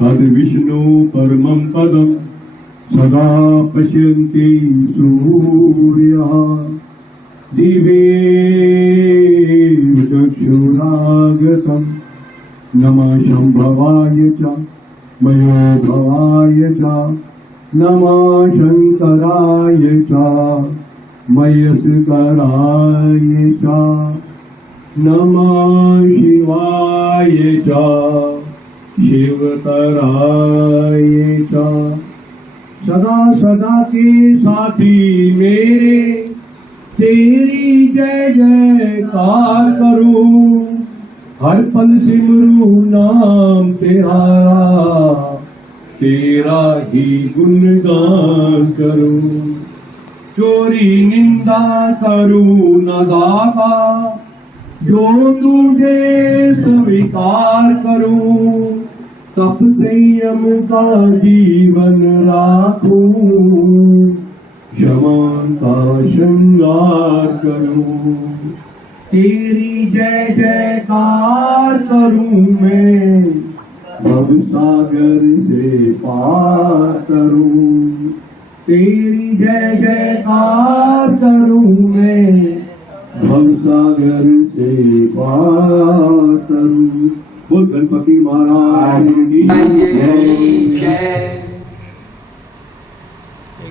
तद्विष्णु परमं पदं सदा पश्यन्ति सूर्यः दिवे चक्षुरागतं नमः शम्भवाय च मयोभवाय च नमः शङ्कराय च मयस्कराय च नमः शिवाय च शिवतराय च। सदा सदा के साथी मेरे तेरी जय जयकार करूं, हर पल सिमरूं नाम तेरा, तेरा ही गुणगान करूं। चोरी निंदा करूं न दाता, जो तुझे स्वीकार करूं, तप संयम का जीवन राखूं, क्षमा का श्रृंगार करूं। तेरी जय जयकार करूं मैं, भव सागर से पार करूं। तेरी जय जयकार करूं मैं, भव सागर से पार करूं। बोल गणपति महाराज की जय।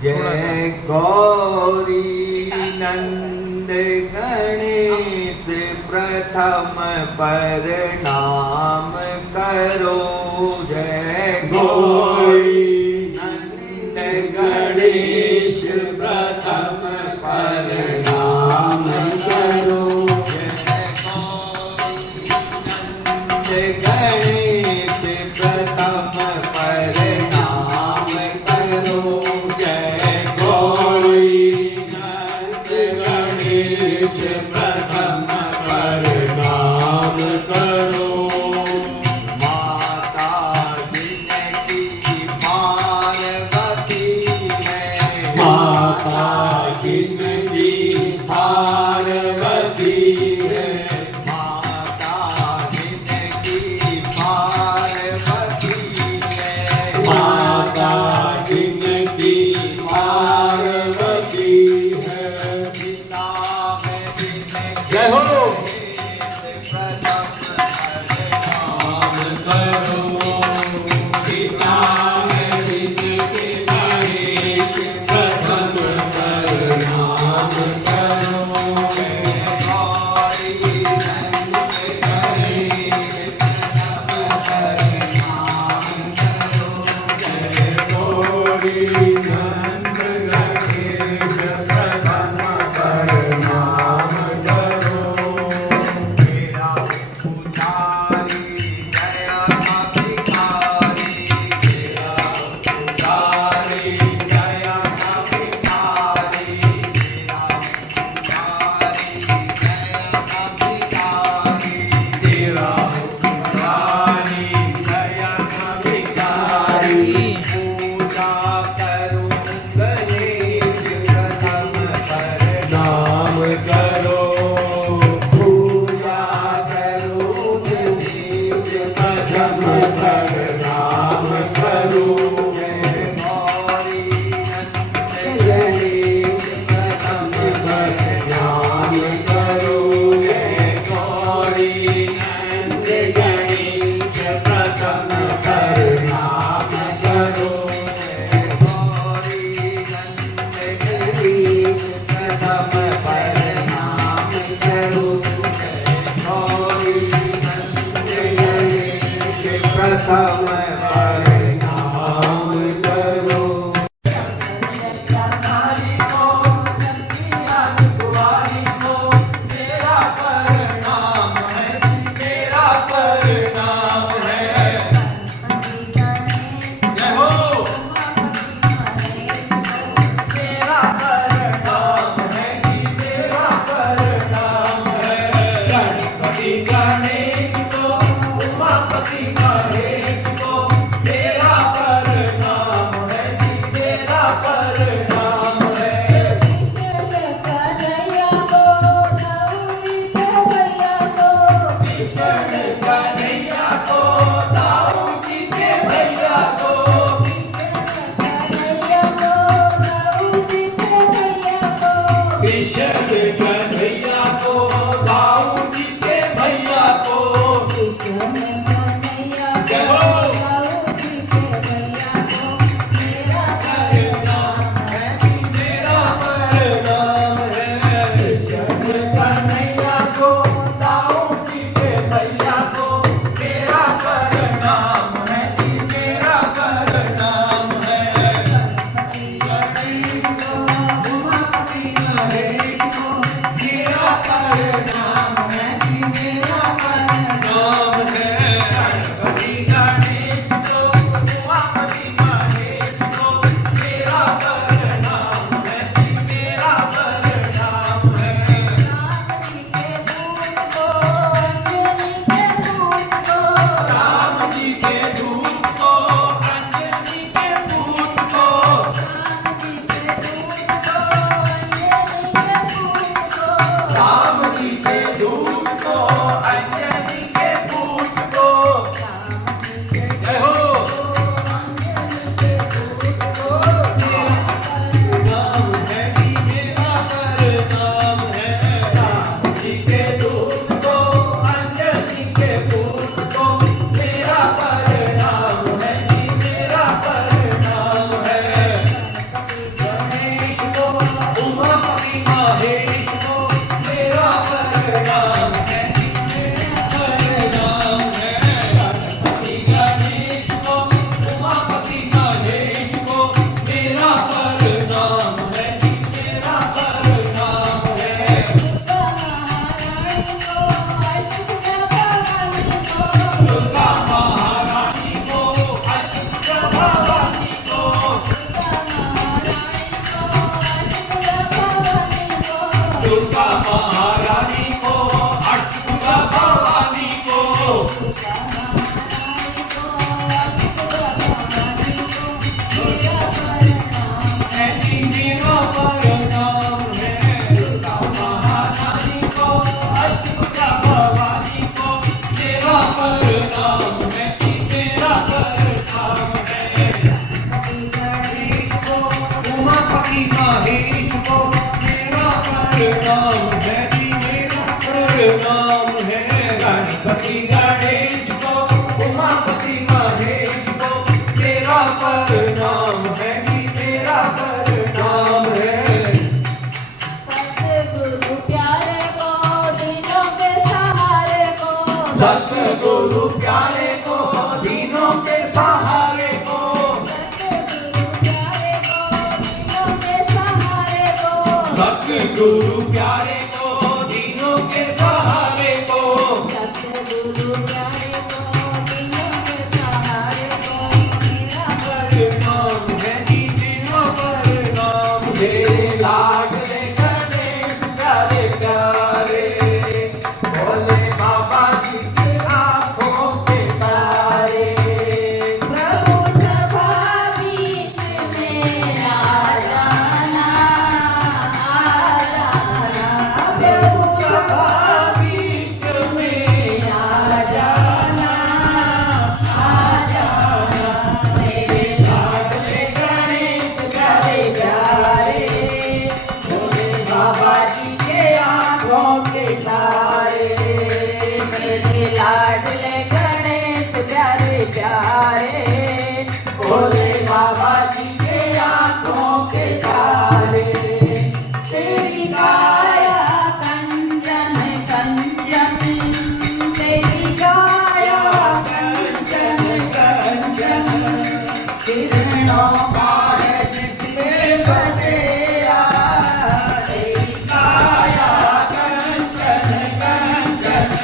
जय गौरी नंद गणेश प्रथम प्रणाम करो। जय गौरी नंद गणेश प्रथम प्रणाम करो। गणेश प्रथम प्रणाम करो। जय गौरी नंद गणेश प्रथम प्रणाम करो। माता जिनकी पार्वती है, माता जिनकी पार्वती है, माता जिनकी पार्वती है। जय हो। प्रणाम करो। पिता है जिनके गणेश प्रथम प्रणाम करो। गौरी नंद गणेश महेश को मेरा प्रणाम है, प्रणाम है। गणपति गणेश को उमापति महेश को मेरा प्रणाम है, मेरा प्रणाम है। दुर्गा महारानी को अष्ट भवानी को, दुर्गा महारानी को अष्ट भवानी को, ऐसी मेरा प्रणाम है। दुर्गा महारानी को अष्ट भवानी को मेरा प्रणाम है, मेरा प्रणाम है। उमापति महेश को मेरा प्रणाम है, मेरा प्रणाम है। गणपति गणेश को उमापति महेश को मेरा प्रणाम है, मेरा प्रणाम है। सतगुरु प्यारे को दिनों के सहारे को, सतगुरु प्यारे को दीनों के सहारे को, सतगुरु प्यारे को दिनों के सहारे को, सतगुरु प्यारे को दीनों के सहारे को, सतगुरु प्यारे को दिनों के सहारे को प्रणाम है जी, मेरा प्रणाम है। लाडले गणेश प्यारे प्यारे, भोले बाबा जी के आंखों के तारे। प्रभु सभा बीच में आ जाना, आ जाना। प्रभु सभा बीच में आ जाना, आ जाना। मेरे लाडले गणेश प्यारे प्यारे, भोले बाबा जी के आंखों के तारे। मेरे लाडले गणेश प्यारे प्यारे, भोले बाबा जी के आंखों के तारे। तेरी काया कंचन कंचन, तेरी काया कंचन कंचन। किरणों का है जिसमें बसेरा, तेरी काया कंचन कंचन।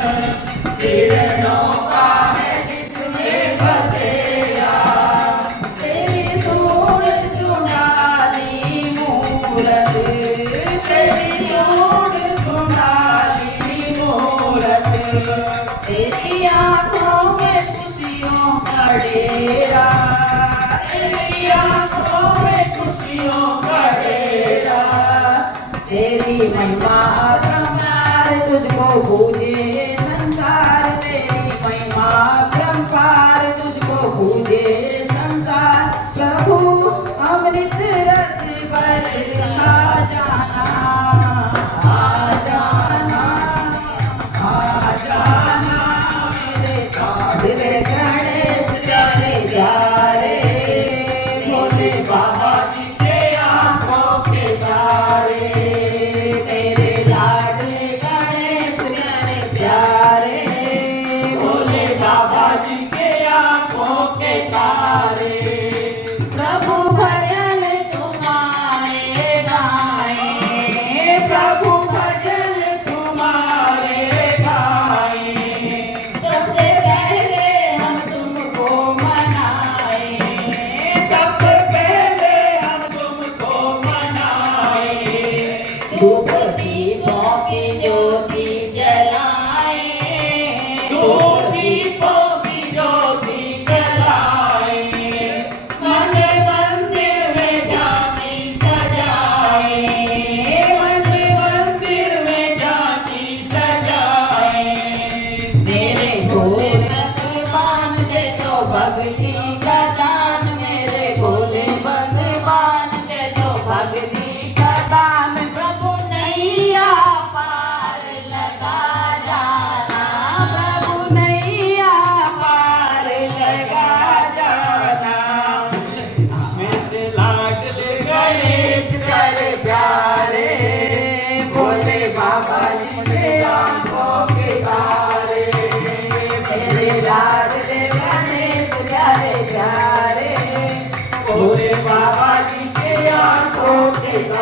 किरणों का है जिसमें बसेरा, तेरी सूढ़ सुनाली मूरत, तेरी सूढ़ सुनाली मूरत। तेरी आंखों में खुशियों का डेरा, तेरी आंखों में खुशियों का डेरा। तेरी महिमा अपरंपार, तुझको पूजे संसार। तेरी महिमा अपरंपार, तुझको पूजे संसार। प्रभु अमृत रस बरसा जाना, आ जाना, आ जाना। मेरे लाडले गणेश प्यारे प्यारे, भोले बाबा जी के आंखों के तारे। तेरे लाडले गणेश प्यारे प्यारे, भोले बाबा जी के आंखों के तारे। प्रभु भजन तुम्हारे गाए, प्रभु भजन तुम्हारे गाए, सबसे पहले हम तुमको मनाए, सबसे पहले हम तुमको मनाए। धूप दीपों की ज्योति जलाए, धूप दीपों की ज्योति जलाए, मन मंदिर में झांकी सजाए, मन मंदिर में झांकी सजाए। मेरे भोले भगवान दे दो भक्ति का दान, मेरे भोले भगवान दे दो भक्ति का दान। प्रभु नहीं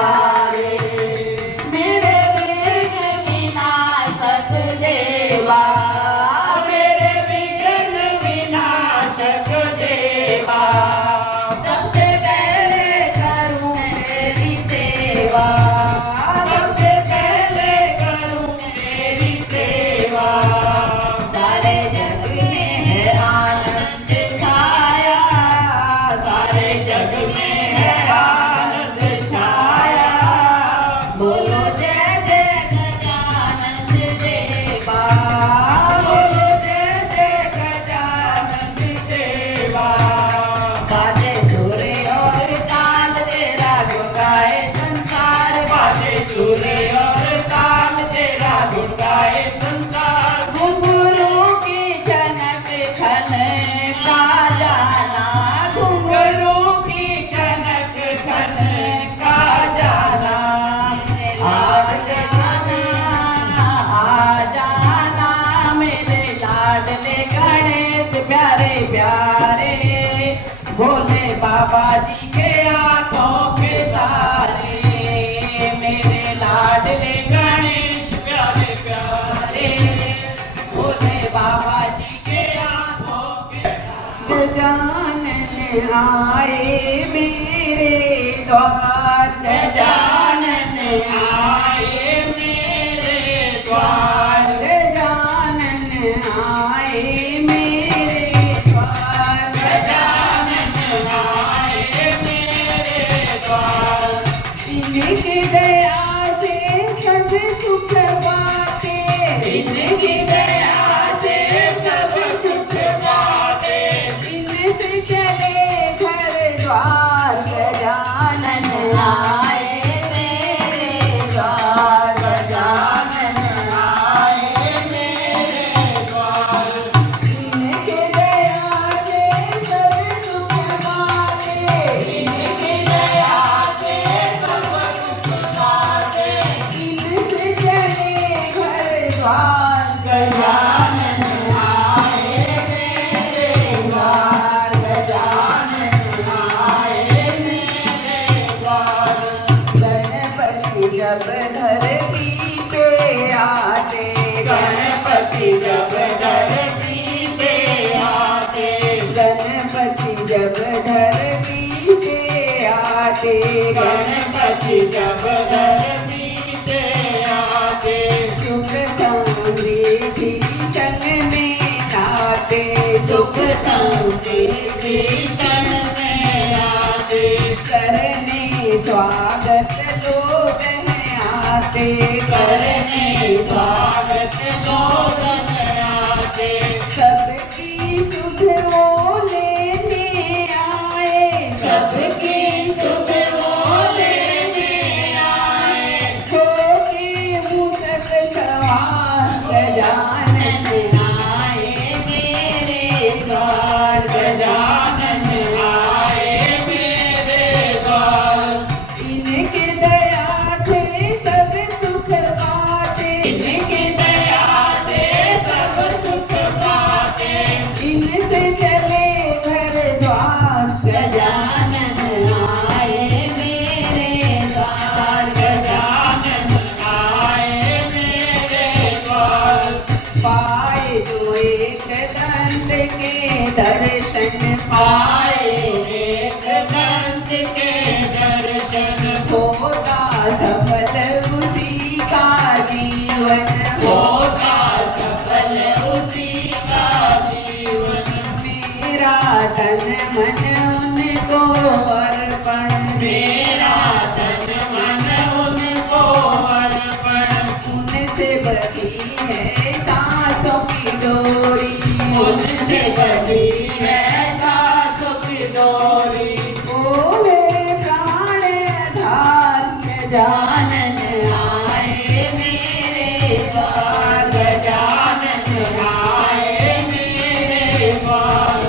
द्वारे। मेरे विघ्न विनाशक देवा, मेरे विघ्न विनाशक देवा, सबसे पहले करूं तेरी सेवा, सबसे पहले करूं तेरी सेवा। सारे जग में है आनंद छाया, सारे जग में है आनंद छाया। बोलो जय जय गजानन देवा, बोलो जय जय गजानन देवा। बाजे सुर और ताल तेरा गुण गाए संसार, बाजे सुर और ताल तेरा गुण गाए संसार। घुंघरू की छनक छन का जाना, घुंघरू की कनक खन का जाना। लाडले जाना, आ जाना मेरे लाडले गणेश प्यारे प्यारे, भोले बाबा जी के हाथों के तारे, मेरे लाडले गणेश प्यारे प्यारे, भोले बाबा जी के हाथों के तारे। गजानन आए मेरे द्वार, गजानन आए मेरे द्वार। गजानन आए मेरे द्वार, गजानन आए मेरे द्वार। इनकी दया से सब सुख पाते, इनकी दया से सब सुख पाते। इनसे चले घर द्वार, गजानन आए मेरे द्वार, गजानन आए मेरे द्वार। इनके दया से सब सुख पाते, इनकी दया से सब सुख पाते। इनसे चले घर द्वार, गजानन आए मेरे द्वार। गजानन आए मेरे द्वार। गणपति जब धरती पे आते, गणपति जब धरती पे आते। गणपति जब धरती पे आते, गणपति जब धरती पे आते। सुख समृद्धि संग में आते, सुख समृद्धि क्षण में आते। करने स्वागत लोग हैं आते, करने स्वागत लोगन आते। सबकी सुध वो लेने आए, सबकी सुख वो लेने आए। छोटे मूसक सवार, गजानन आए मेरे द्वार, गजानन आए मेरे द्वार। इनके दया से सब सुख पाते, इनकी दया से सब सुख पाते। इनसे चले घर द्वार, गजानन आए मेरे द्वार। गजानन आए मेरे द्वार। पाए जो एक दंत के दर्शन पाए एक दंत के दर्शन। होता सफल उसी का जीवन, होता सफल उसी का जीवन। मेरा तन मन उनको अर्पण, मेरा तन मन उनको अर्पण। उनसे बधी है सांसों की डोरी, उनसे बधी है सांसों की डोरी। ओ मेरे प्राण आधार, गजानन आए मेरे द्वार। गजानन आए मेरे द्वार।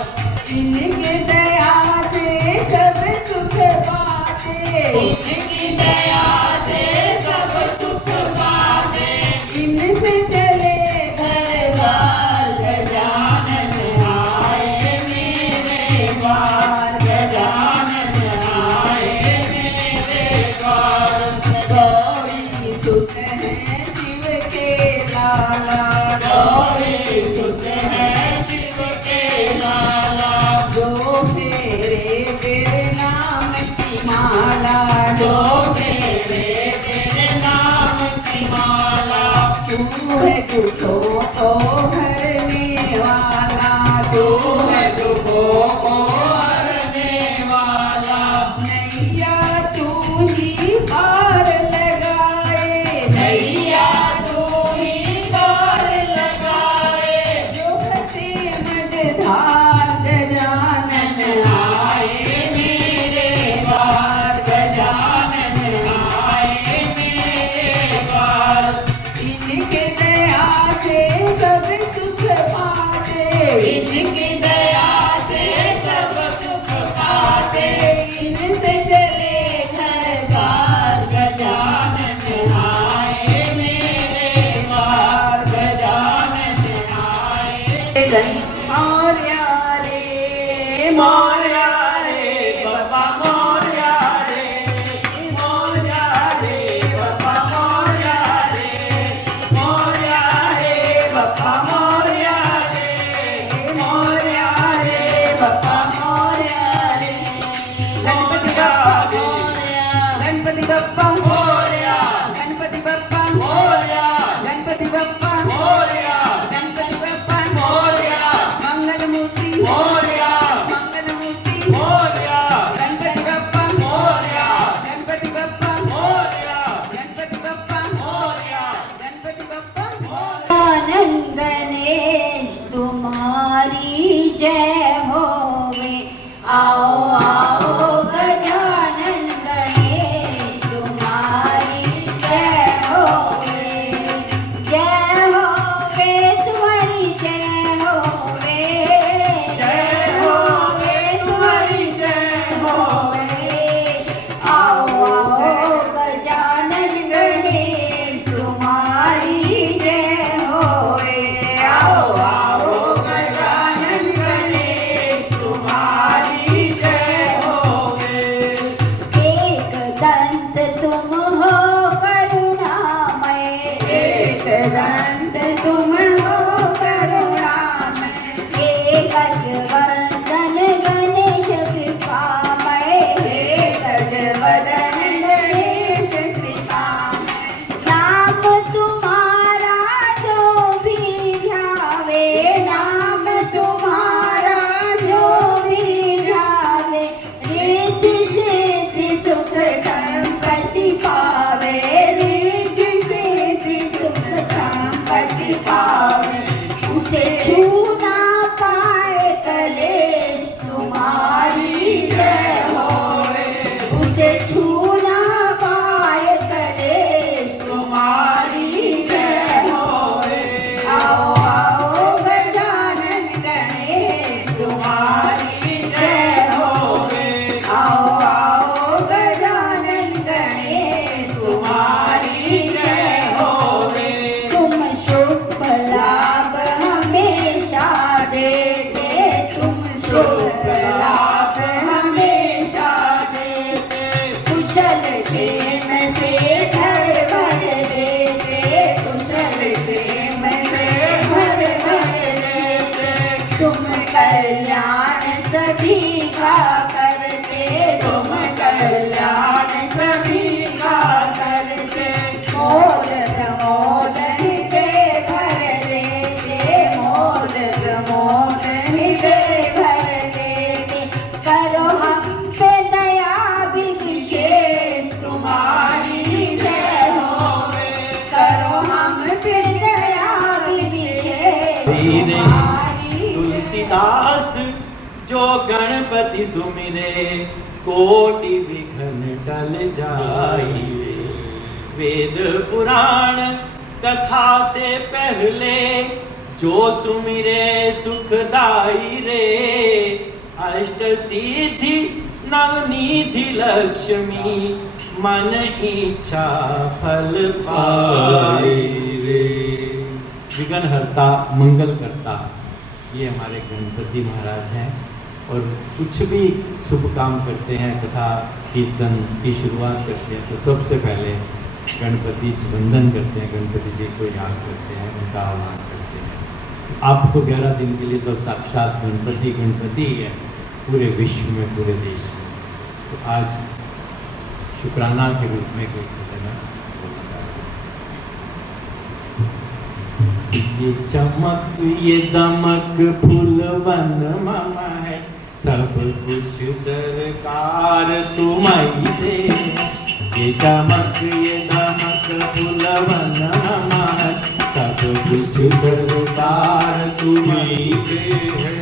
इनके दया से सब सुख पाते, इनकी दया से सब सुख पाते। इनसे चले घर द्वार, गजानन आए मेरे द्वार। गजानन आए मेरे द्वार। दुखों को हरने वाला तू है दुखों को हरने वाला। नैया तू ही पार लगाए नैया तू ही पार लगाए। जो हंसे मझधार गजानन आए मेरे पार गजानन आए मेरे पार। इनके दया से सब सुख पाते इनकी दया से सब सुख पाते। इनसे चले घर बार गजानन आए मेरे पार गजानन आए। मोरया रे मोरया रे बाबा मोरया रे। मोरया रे बाबा मोरया रे। मोरया रे बाबा मोरया रे। मोरया रे बाबा मोरया रे गणपति बप्पा मोरया गणपति बप्पा मोरया गणपति बप्पा मोरया गणपति बप्पा मोरया मंगल मूर्ति मोरया मंगल मूर्ति मोरया गणपति बप्पा मोरया गणपति बप्पा मोरया गणपति बप्पा मोरया गणपति बप्पा आनंद गणेश तुम्हारी जय होवे। आओ आओ गजानन गणेश तुम्हारी जय होवे। जय होवे तुम्हारी जय होवे। जय होवे तुम्हारी जय होवे। आओ आओ गजानन गणेश तुम्हारी जय होवे। आओ आओ गजानन गणेश तुम्हारी जय होवे। एक दंत तुम हो करुणामय। एक दंत तुम हो करुणामय। एक वंदन गणेश कृपामय। एक वदन गणेश कृपामय। नाम तुम्हारा जो भी ध्यावे। नाम तुम्हारा जो भी ध्यावे। रिद्धि सिद्धि सुख संपत्ति पावे। रिद्धि सिद्धि सुख संपत्ति पावे। उसे छू ना पाए कलेश तुम्हारी जय होवे। उसे छू ना पाए कलेश तुम्हारी जय होवे। आओ आओ गजानन गणेश तुम्हारी जय होवे। आओ आओ गजानन गणेश तुम्हारी जय होवे। तुम शुभ लाभ हमेशा देते। तुम शुभ लाभ हमेशा देते। कुशल क्षेम से घर भर देते। कुशल क्षेम से घर भर देते। तुम कल्याण सभी का करते। तुम कल्याण सभी का करते। मोद प्रमोद हृदय भर देते। मोद प्रमोद हृदय भर देते। करो हम पे दया भी विशेष तुम्हारी जय होवे। करो हम पे दया भी विशेष धीरे तुम्हारी तुलसीदास जो गणपति सुमिरे कोटि विघ्न टल जाई। वेद पुराण कथा से पहले जो सुमिरे सुखदाई रे। अष्ट सिद्धि नवनिधि लक्ष्मी मन इच्छा फल पाई रे। विघ्नहर्ता मंगल करता ये हमारे गणपति महाराज हैं। और कुछ भी शुभ काम करते हैं, कथा कीर्तन की शुरुआत करते हैं, तो सबसे पहले गणपति जी वंदन करते हैं, गणपति जी को याद करते हैं, उनका आह्वान करते हैं। अब तो 11 दिन के लिए तो साक्षात गणपति गणपति ही है पूरे विश्व में, पूरे देश में। तो आज शुक्राना के रूप में कोई कहना बोलना चाहते हैं। ये चमक ये दमक फूलवन मम है, सब कुछ सरकार तुम्हारी से। ये चमक ये दमक फूलवन मम है, सब कुछ सरकार तुम्हारी से है।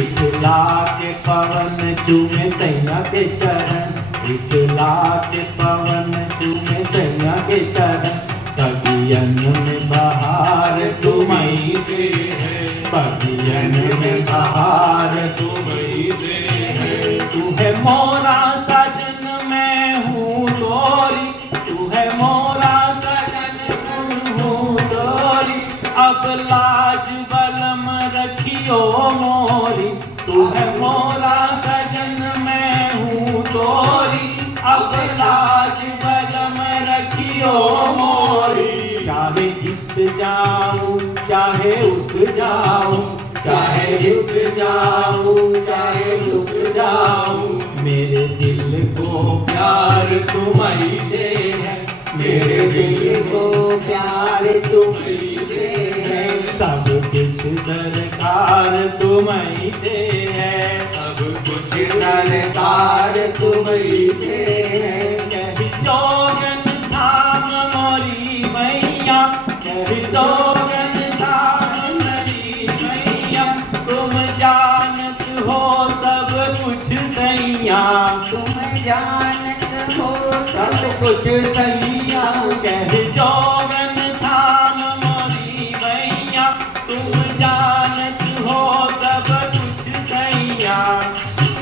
इतला के पवन चूमे सैया के चरण, इतला के पवन चूमे सैया के चरण, पगियन में बहार तुम्हारी से है, पगियन में बहार तुम्हारी से है। तू है मोरा सजन मैं हूँ तोरी, तू है मोरा सजन मैं हूँ तोरी, अब लाज बलम रखियो मोरी। तू है मोरा सजन मैं हूँ तोरी, अब लाज बलम रखियो मोरी। चाहे जीत जाऊं चाहे उठ जाऊं, चाहे झुक जाऊं चाहे झुक जाऊं, मेरे दिल को प्यार तुम्हारी से है, मेरे दिल को प्यार तुम्हारी से है। सब कुछ सरकार तुम्हारी से है, सब कुछ सरकार तुम्हारी से है। कही जोगन धाम मोरी मैया, कही जोगन धाम मोरी मैया, तुम जानत हो सब कुछ सैया, तुम जानत हो सब कुछ सैया। कही जोगन धाम मोरी मैया, तुम जानत हो सब कुछ सैया,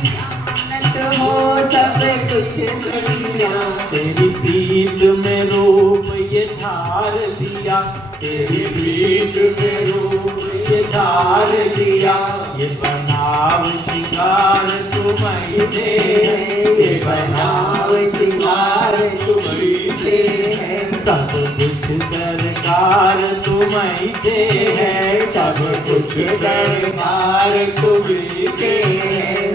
जानत हो सब कुछ सैया। तेरी प्रीत में रूप ये धार दिया, तेरी प्रीत में रूप ये धार दिया, ये बनाव श्रृंगार तुम्हारी से है, ये बनाव श्रृंगार तुम्हारी से है। सब कुछ सरकार तुम्हारी से है, सब कुछ सरकार तुम्हारी से है।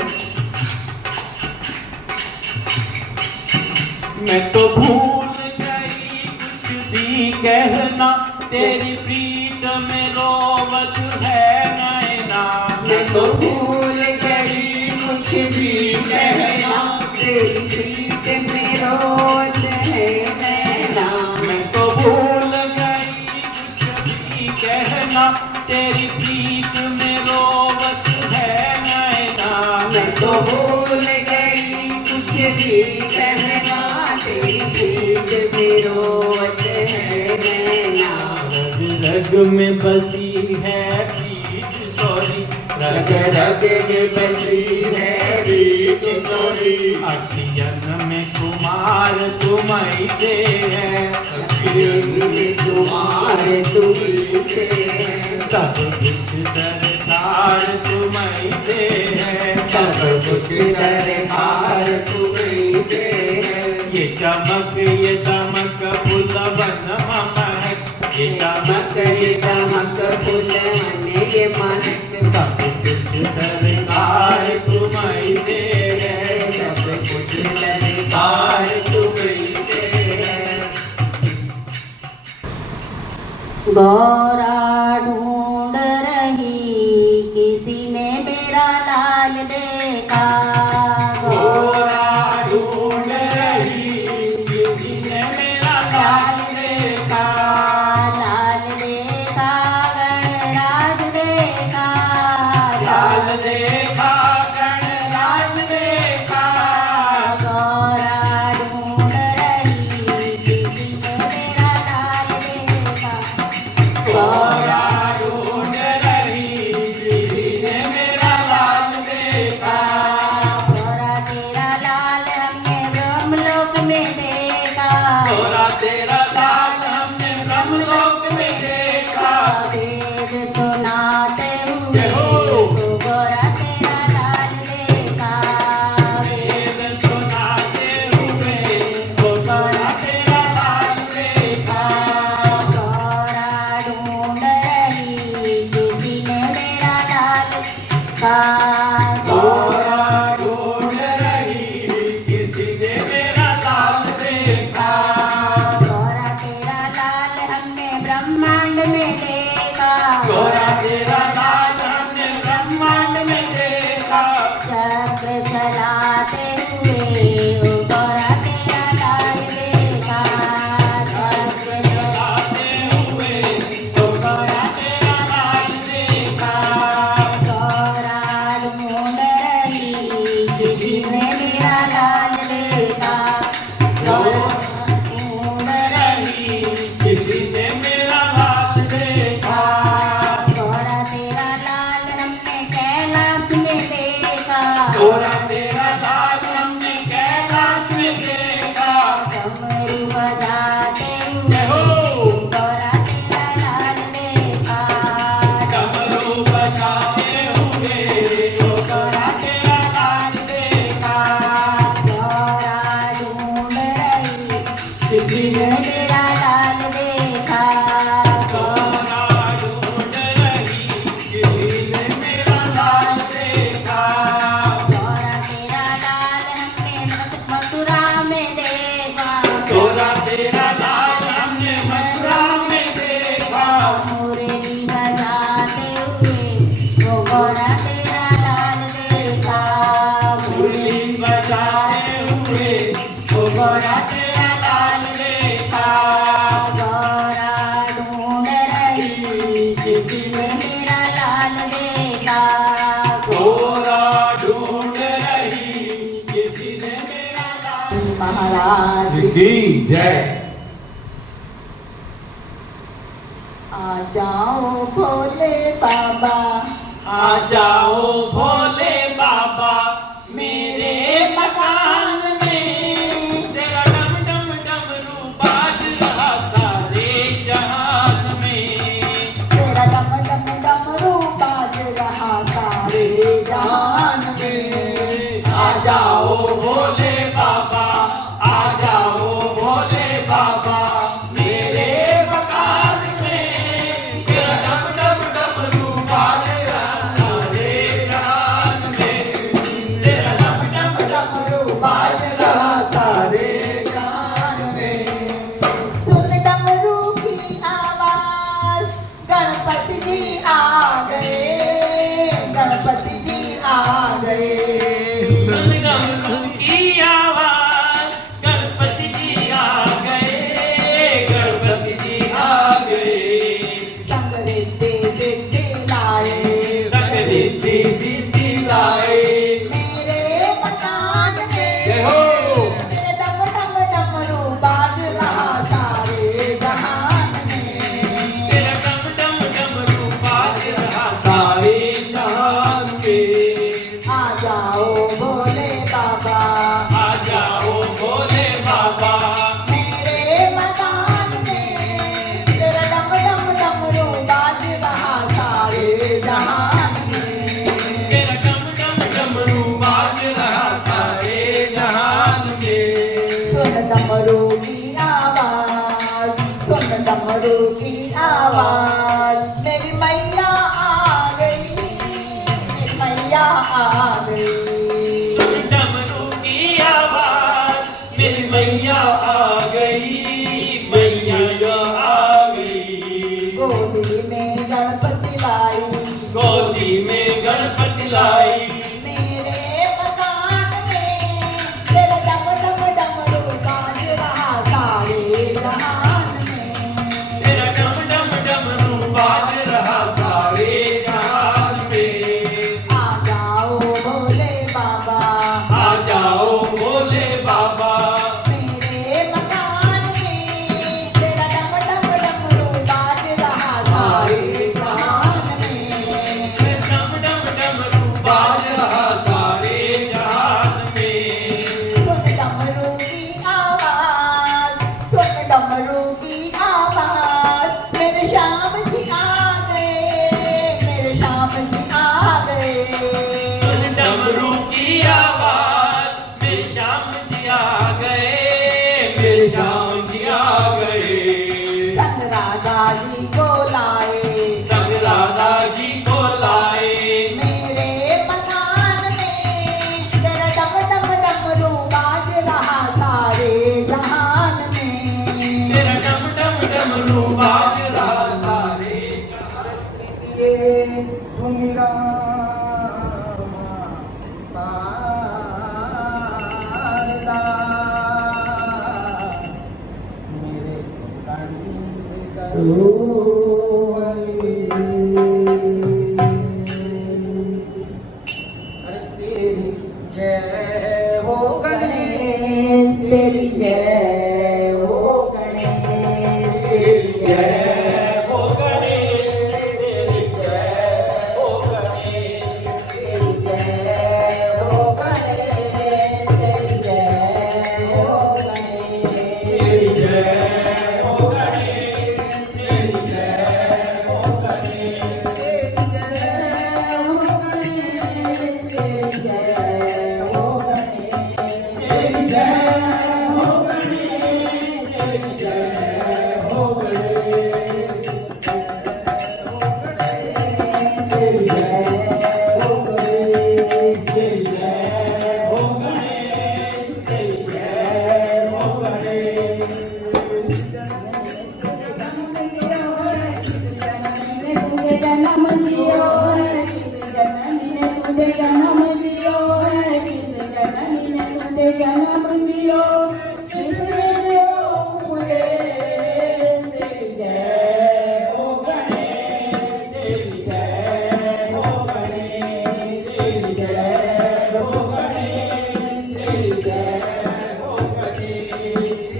मैं तो भूल गई कुछ भी कहना, तेरी प्रीत में रोवत है नैना। मैं तो भूल गई कुछ भी कहना, तेरी प्रीत में रोवत है नैना। मैं तो भूल गई कुछ भी कहना, तेरी प्रीत में रोवत है नैना। मैं तो भूल गई कुछ भी कहना, तेरी प्रीत में रोवत है नैना। रग रग में बसी है प्रीत तोरी, रग रग में बसी है प्रीत तोरी। अखियन में कुमार तुम्हारी से है, अखियन में कुमार तुम्हारी से है। सब कुछ सरकार तुम्हारी से है, सब कुछ सरकार तुम्हारी से है। ये चमक ये दमक फूलवन मम है, ये चमक ये दमक फूलवन ये मनक, सब कुछ सरकार तुम्हारी से है, सब कुछ सरकार तुम्हारी से है। गौरा ढूंढ रही किसी ने मेरा लाल देखा, गौरा ढूंढ रही किसी ने मेरा लाल देखा। लाल देखा गणराज देखा, लाल देखा गणराज देखा। गौरा ढूंढ रही किसी ने मेरा लाल देखा, गौरा ढूंढ रही किसी ने मेरा लाल देखा। गोरा तेरा लाल हमने ब्रह्मांड में देखा। चक्र चलाते हुए ओ गोरा तेरा लाल देखा। चक्र चलाते हुए तो गोरा तेरा लाल देखा। गोरा ढूंढ रही किसी ने मेरा लाल देखा। गोरा ढूंढ रही किसी ने मेरा लाल देखा। गोरा तेरा लाल हमने कैलाश में देखा। गोरा तेरा लाल हमने कैलाश में देखा। डमरू बजाते हुए हो गोरा तेरा लाल देखा। डमरू बजाते हुए तो गोरा तेरा लाल देखा। गोरा ढूंढ रही किसी ने मेरा लाल देखा। गोरा ढूंढ रही किसी ने मेरा लाल देखा। गोरा तेरा लाल हमने मथुरा में देखा। गोरा तेरा लाल हमने मथुरा में देखा। मुरली बजाते हुए वो गोरा तेरा लाल देखा। मुरली बजाते हुए तो गोरा तेरा लाल देखा। गोरा ढूंढ रही किसी ने मेरा लाल देखा। गोरा ढूंढ रही किसी ने मेरा लाल। महाराज की जय। आ जाओ भोले बाबा। आ जाओ भोले बाबा मेरे मकान में। तेरा डम डम डमरू बाज रहा सारे जहान में। तेरा डम डम डमरू बाज रहा सारे जहान में। आ जाओ भोले बाबा, आ जाओ भोले बाबा मेरे मकान में। तेरा डम डम डमरू बाज रहा सारे जहान में। तेरा डम डम डमरू बाज रहा सारे जहान में। सुन डमरू की आवाज गणपति जी आ गए। गणपति जी आ गए। सुन डमरू की आवाज गणपति जी आ गए। गणपति जी आ गए। संगरे सिद्धि लाए संगरीति सिद्धि लाए। मेरे मकान में। जय हो। तेरे डम डम डमरू बाज रहा सारे जहान में। तेरा डम डम डमरू बाज रहा सारे जहान में। आ जाओ भोले बाबा आ जाओ भोले बाबा मेरे मकान में। तेरा डम डम डमरू बाज रहा सारे जहान में। तेरा डम डम डमरू बाज रहा सारे जहान में। सुन डमरू की आवाज। सुन डमरू की आवाज। मेरी मैया आ गई। मेरी मैया आ गई। सुन डमरू की आवाज मेरी मैया आ गई। मैया आ गई। गोदी में गणपति लाई। गोदी में गणपति लाई। मेरे मकान में। तेरा डम डम डमरू बाज रहा सारे जहान में। तेरा डम डम डमरू बाज रहा सारे जहान में। आ जाओ भोले बाबा आ जाओ भोले बाबा मेरे मकान में। तेरा डम डम डमरू बाज रहा सारे जहान में। डम डम डमरू बाज रहा सारे जहान में। सुन डमरू की आवाज। सुन डमरू की आवाज। मेरे श्याम जी आ गए। मेरे श्याम जी आ गए। सुन डमरू की आवाज मेरे श्याम जी आ गए। मेरे श्याम जी आ गए। संग राधा जी को लाए। संग राधा जी को लाए। मेरे मकान में। तेरा डम डम डमरू बाज रहा सारे जहान में। तेरा डम डम डमरू बाज रहा सारे जहान में। जय हो गणेश तेरी जय हो गणेश तेरी जय हो गणेश तेरी जय हो गणेश तेरी जय हो गणेश तेरी जय हो गणेश तेरी जय हो गणेश तेरी जय हो गणेश तेरी जय हो गणेश तेरी जय हो गणेश तेरी जय हो गणेश तेरी जय हो गणेश तेरी जय हो गणेश तेरी जय हो गणेश तेरी जय हो गणेश तुझे जन्म दियो है किस जननी ने तुझे जन्म दियो है किस जननी ने तुझे जन्म दियो किसने दियो मुझे तेरी जय हो गणेश तेरी जय हो गणेश तेरी जय हो गणेश तेरी जय हो गणेश तेरी जय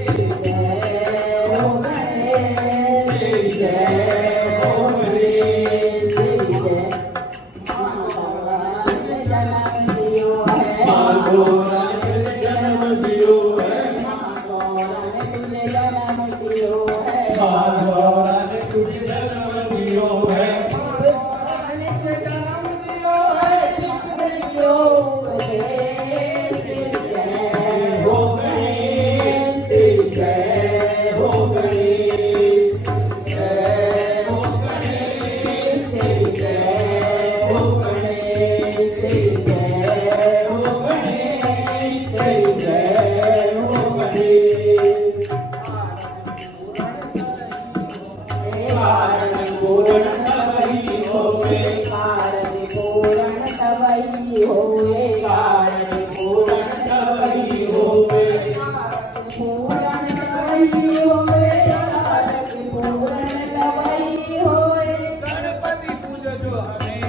हो गणेश तेरी जय हो गणेश तेरी जय जन्म दियो है माधोरा ने जन्म दियो है ने तुझे जन्म दियो है माधोरा ने तुझे जन्म दियो है ने तुझे जन्म दियो है दियो तेरी जय हो गणेश तेरी जय हो गणेश जय हो गणेश तेरी जय हो गणेश तेरी जय हो गणेश तेरी जय हो गणेश कारण पूर्ण तवई होवे कारण पूर्ण तवई होवे कारण पूर्ण तवई होवे पूर्ण तवई होवे कारण पूर्ण तवई होवे गणपति पूजो हमें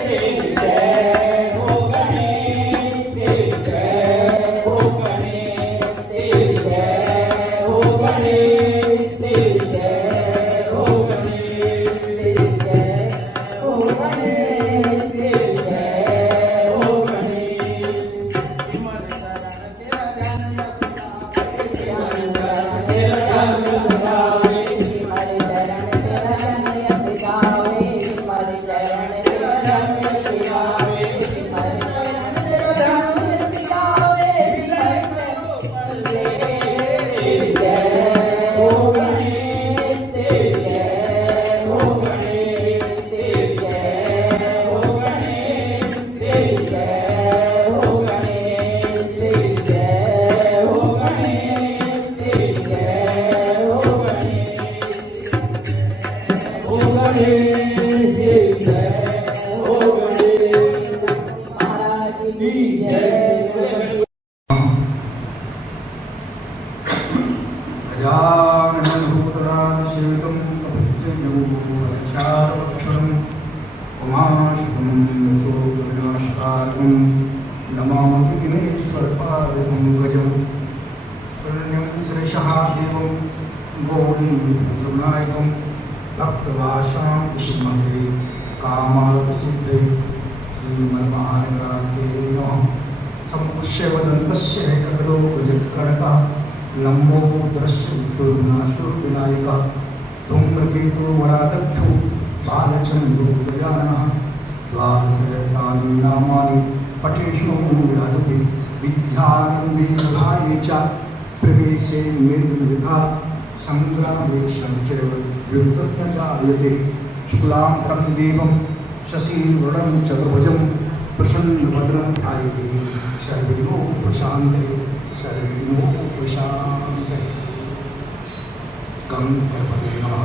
तेरी जय हो गणेश तेरी जय हो गणेश तेरी जय हो गणेश तेरी जय हो गणेश तेरी जय हो गणेश तेरी जय हो गणेश तेरा जन्म गावे हमारे चरण तेरा जन्म गावे हमारे चरण तेरा जन्म गावे हमारे चरण तेरा जन्म गावे तेरी जय हो गणेश तेरी जय हो गणेश तेरी जय हो गणेश तेरी जय हो गणेश तेरी जय हो गणेश तेरी जय हो गणेश हो गणेश तेरी जय हो गणेश महाराज की जय गजाननभूतराजसेवितं कपित्यजौचारवक्षरम् उमाशुभं शोकविनाशकारकं नमामि विघ्नेश्वरपादं गजं पुण्यं श्रेषः देवं गौरीपुत्रनायकं भक्तवासां विस्महे कामार्थसिद्धे श्रीमन्महाराजे नमः सम्पुष्य वदन्तस्य कपिलो गजत्कणकः लम्बोदरस्य विनाशो विनायकः धूम्रकेतु वरादभ्यो बालचन्द्रो गजाननः द्वादशतानि नामानि पठेषु यादते विद्यारम्भे प्रभाये च प्रवेशे मृदुविधा सङ्ग्रामेशं च विरुद्धं जायते शुक्लाम्बरं देवं शशिवर्णं चतुर्भुजं प्रसन्नवदनं ध्यायते सर्वविघ्नोपशान्तये सर्वविघ्नोपशान्तये गं गणपते नमः।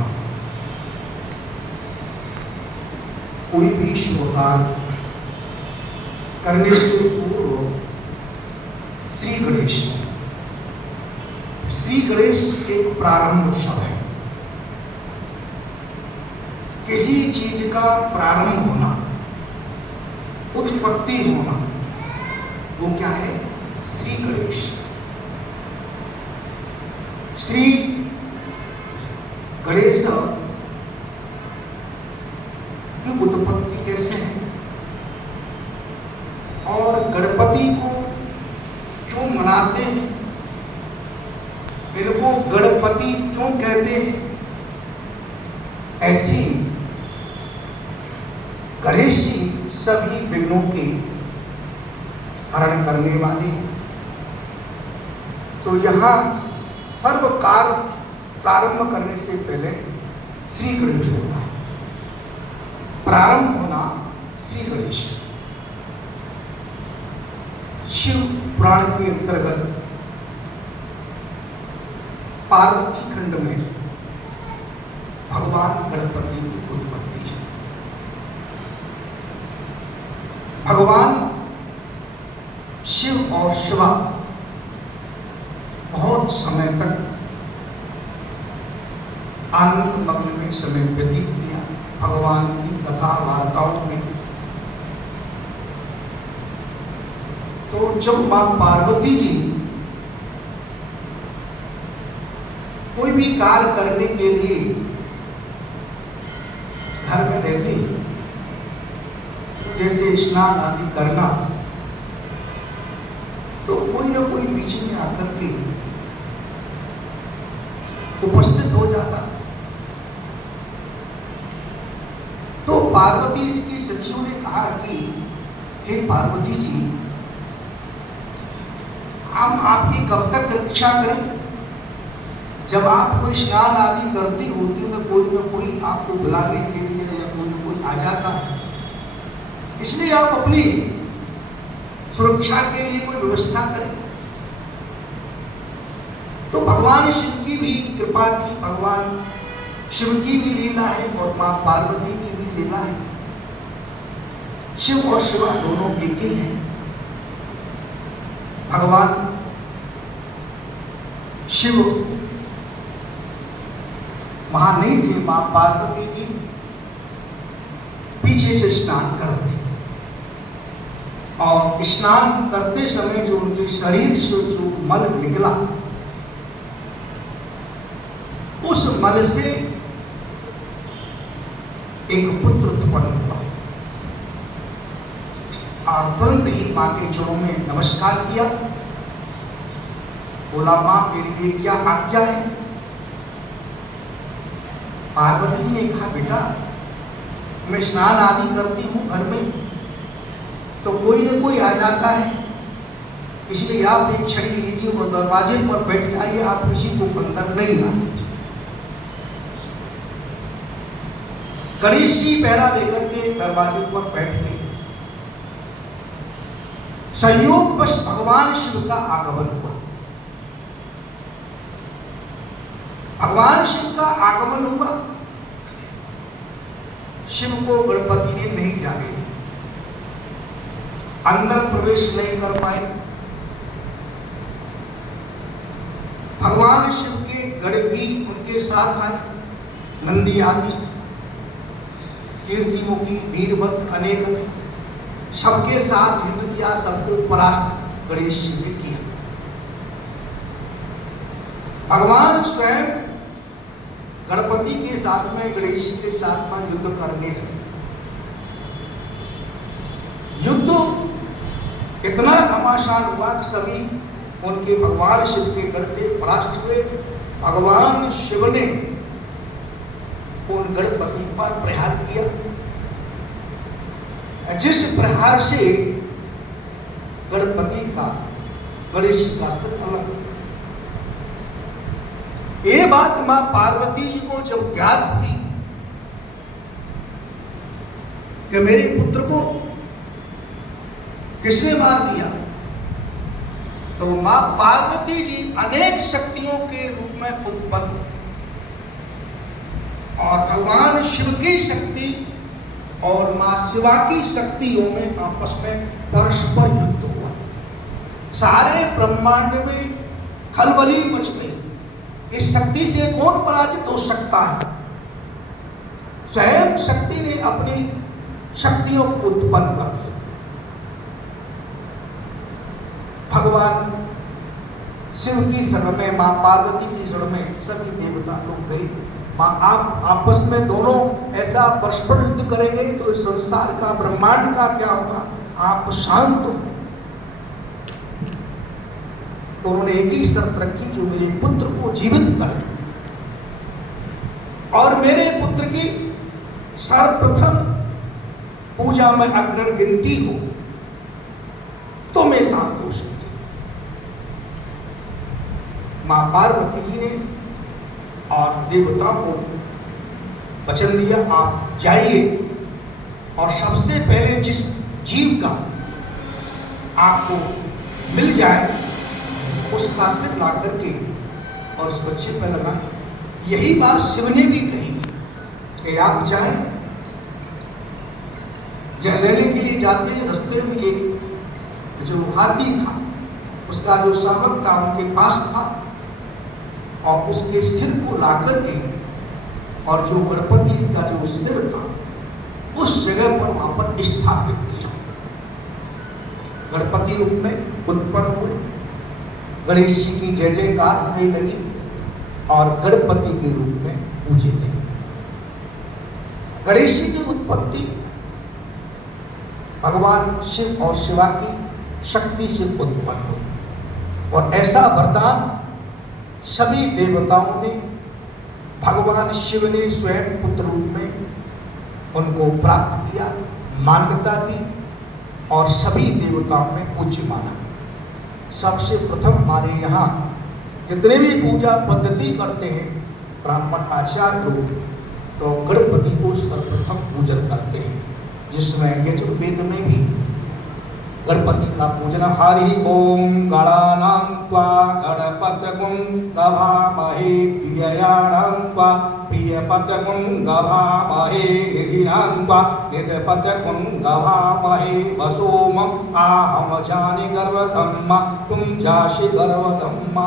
कोई भी श्रोतार करने से पूर्व श्री गणेश एक प्रारंभ शब्द है। किसी चीज का प्रारंभ होना, उत्पत्ति होना, वो क्या है? श्री गणेश। श्री गणेश की उत्पत्ति कैसे है और गणपति को क्यों मनाते हैं, इनको गणपति क्यों कहते हैं, ऐसी गणेश जी सभी विघ्नों के हरण करने वाले हैं। तो यहां सर्व कार्य प्रारंभ करने से पहले श्री गणेश होना है, प्रारंभ होना श्री गणेश। शिव पुराण के अंतर्गत पार्वती खंड में भगवान गणपति की उत्पत्ति है। भगवान शिव और शिवा बहुत समय तक आनंद मग्न में समय व्यतीत किया भगवान की कथा वार्ताओं में। तो जब मां पार्वती जी कोई भी कार्य करने के लिए घर में रहती, तो जैसे स्नान आदि करना, तो कोई ना कोई बीच में आकर के उपस्थित हो जाता। तो पार्वती जी की सखियों ने कहा कि हे पार्वती जी, हम आपकी कब तक रक्षा करें? जब आप कोई स्नान आदि करती होती तो कोई ना कोई आपको बुलाने के लिए या कोई ना कोई आ जाता है, इसलिए आप अपनी सुरक्षा के लिए कोई व्यवस्था करें। तो भगवान शिव की भी कृपा थी, भगवान शिव की भी लीला है और मां पार्वती की भी लीला है। शिव और शिवा दोनों एक ही हैं। भगवान शिव वहां नहीं थे, मां पार्वती जी पीछे से स्नान कर रहे और स्नान करते समय जो उनके शरीर से जो मल निकला, उस मल से एक पुत्र उत्पन्न हुआ और तुरंत ही मां के चरणों में नमस्कार किया, बोला मां मेरे लिए क्या आज्ञा है? पार्वती जी ने कहा बेटा, मैं स्नान आदि करती हूं घर में, तो कोई न कोई आ जाता है, इसलिए आप एक छड़ी लीजिए और दरवाजे पर बैठ जाइए, आप किसी को अंदर नहीं लाना। गणेश जी पहरा लेकर के दरवाजे पर बैठ गए। संयोगवश भगवान शिव का आगमन हुआ। भगवान शिव का आगमन हुआ, शिव को गणपति ने नहीं जाने दिया, अंदर प्रवेश नहीं कर पाए। भगवान शिव के गण भी उनके साथ आए, नंदी आदि, कीर्तिमुखी, वीरभद्र अनेक थे, सबके साथ युद्ध किया, सबको परास्त गणेश जी ने किया। भगवान स्वयं गणपति के साथ में, गणेश जी के साथ में युद्ध करने लगे। युद्ध इतना घमासान हुआ कि सभी उनके भगवान शिव के गणते परास्त हुए। भगवान शिव ने उन गणपति पर प्रहार किया, जिस प्रहार से गणपति का, गणेश का सिर अलग। ये बात मां पार्वती जी को जब ज्ञात हुई कि मेरे पुत्र को किसने मार दिया, तो मां पार्वती जी अनेक शक्तियों के रूप में उत्पन्न हुई और भगवान शिव की शक्ति और मां शिवा की शक्तियों में आपस में परस्पर युद्ध हुआ। सारे ब्रह्मांड में खलबली मच गई। इस शक्ति से कौन पराजित हो सकता है? स्वयं शक्ति ने अपनी शक्तियों को उत्पन्न कर दिया। भगवान शिव की शरण में, मां पार्वती की शरण में सभी देवता लोग गए। मां आप आपस में दोनों ऐसा परस्पर युद्ध करेंगे तो इस संसार का, ब्रह्मांड का क्या होगा? आप शांत हो। तो उन्होंने एक ही शर्त रखी, जो मेरे पुत्र को जीवित करे और मेरे पुत्र की सर्वप्रथम पूजा में अग्रण गिनती हो तो मैं शांत हो सकती। मां पार्वती जी ने और देवताओं को वचन दिया, आप जाइए और सबसे पहले जिस जीव का आपको मिल जाए उसका सिर ला करके और उस बच्चे पर लगाएं। यही बात शिव ने भी कही कि आप जाएं, जल लेने के लिए जाते हैं, रास्ते में एक जो हाथी था उसका जो शावक था उनके पास था और उसके सिर को ला करके और जो गणपति का जो सिर था उस जगह पर वहां पर स्थापित किया। गणपति रूप में उत्पन्न हुए, गणेश जी की जय जयकार होने लगी और गणपति के रूप में पूजे गए। गणेश जी की उत्पत्ति भगवान शिव और शिवा की शक्ति से उत्पन्न हुई और ऐसा वरदान सभी देवताओं ने, भगवान शिव ने स्वयं पुत्र रूप में उनको प्राप्त किया, मान्यता दी और सभी देवताओं में पूज्य माना। सबसे प्रथम हमारे यहाँ जितने भी पूजा पद्धति करते हैं ब्राह्मण आचार्य लोग, तो गणपति को सर्वप्रथम पूजन करते हैं, जिसमें यजुर्वेद में भी गणपति का पूजन हरि ओम गणानां त्वा गणपतगुं गभामहे प्रिययाणां त्वा प्रियपतगुं गभामहे निधिनां त्वा निधपतगुं गभामहे वसोमं आहम जानि गर्वधम्मा तुम जासि गर्वधम्मा।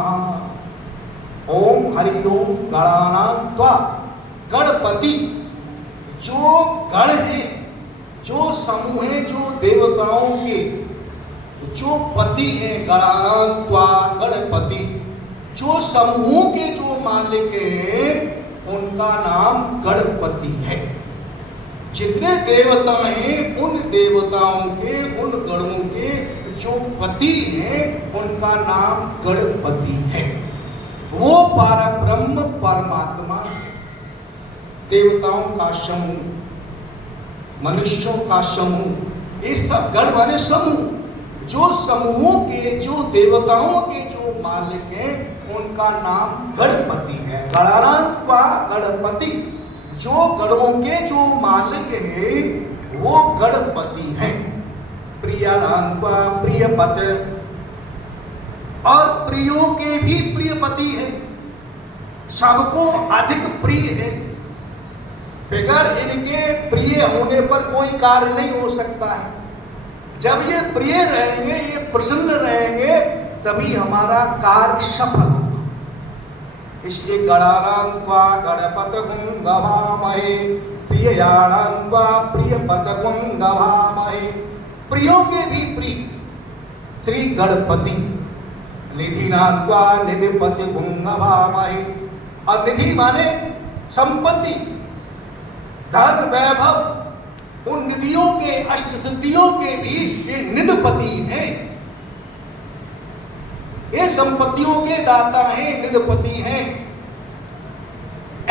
ओम हरि ओम गणानां त्वा, गणपति जो गण है, जो समूह है, जो देवताओं के जो पति है, गणानां त्वा गणपति, जो समूह के जो मालिक है उनका नाम गणपति है। जितने देवता हैं उन देवताओं के, उन गणों के जो पति हैं उनका नाम गणपति है। वो परब्रह्म परमात्मा है। देवताओं का समूह, मनुष्यों का समूह, इस गण माने समूह, जो समूहों के, जो देवताओं के जो मालिक हैं उनका नाम गणपति है। गणानां त्वा गणपति, जो गणों के जो मालिक हैं वो गणपति हैं। प्रियाणां त्वा प्रियपत, और प्रियों के भी प्रियपति है, सबको अधिक प्रिय है। बगैर इनके प्रिय होने पर कोई कार्य नहीं हो सकता है। जब ये प्रिय रहेंगे, ये प्रसन्न रहेंगे, तभी हमारा कार्य सफल होगा। इसलिए गणानां त्वा गणपतगुं गभामहे प्रिययाणां त्वा प्रियपतगुं गभामहे। प्रियों के भी प्रिय श्री गणपति। निधिनां त्वा निधिपतिगुं गभामहे, और निधि माने संपत्ति, धन वैभव, उन निधियों के, अष्ट सिद्धियों के भी ये निधिपति हैं। ये संपत्तियों के दाता हैं, निधिपति हैं।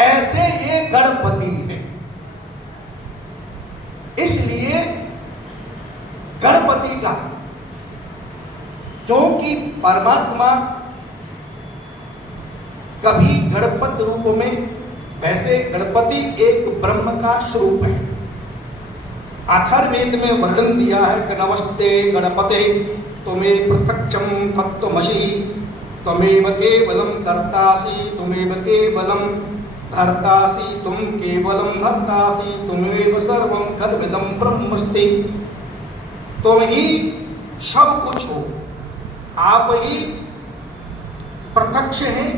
ऐसे ये गणपति हैं। इसलिए गणपति का, क्योंकि परमात्मा कभी गणपति रूप में, वैसे गणपति एक ब्रह्म का स्वरूप है। अथर्ववेद में वर्णन दिया है कि नमस्ते गणपते त्वमेव प्रत्यक्षं तत्त्वमसि त्वमेव केवलं कर्तासि त्वमेव केवलं धर्तासि तुम केवलं धर्तासि त्वमेव सर्वं खल्विदं ब्रह्मस्ति। तुम ही सब कुछ हो, आप ही प्रत्यक्ष हैं,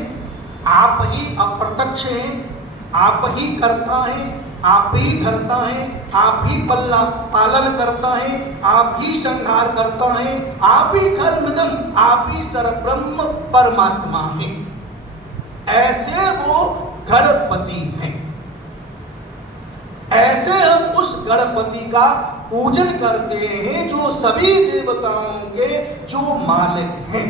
आप ही अप्रत्यक्ष हैं, आप ही कर्ता हैं, आप ही धरता है, आप ही पालन करता है, आप ही संहार करता है, आप ही कर्मदम, आप ही सरब्रह्म परमात्मा है। ऐसे वो गणपति हैं। ऐसे हम उस गणपति का पूजन करते हैं जो सभी देवताओं के जो मालिक हैं।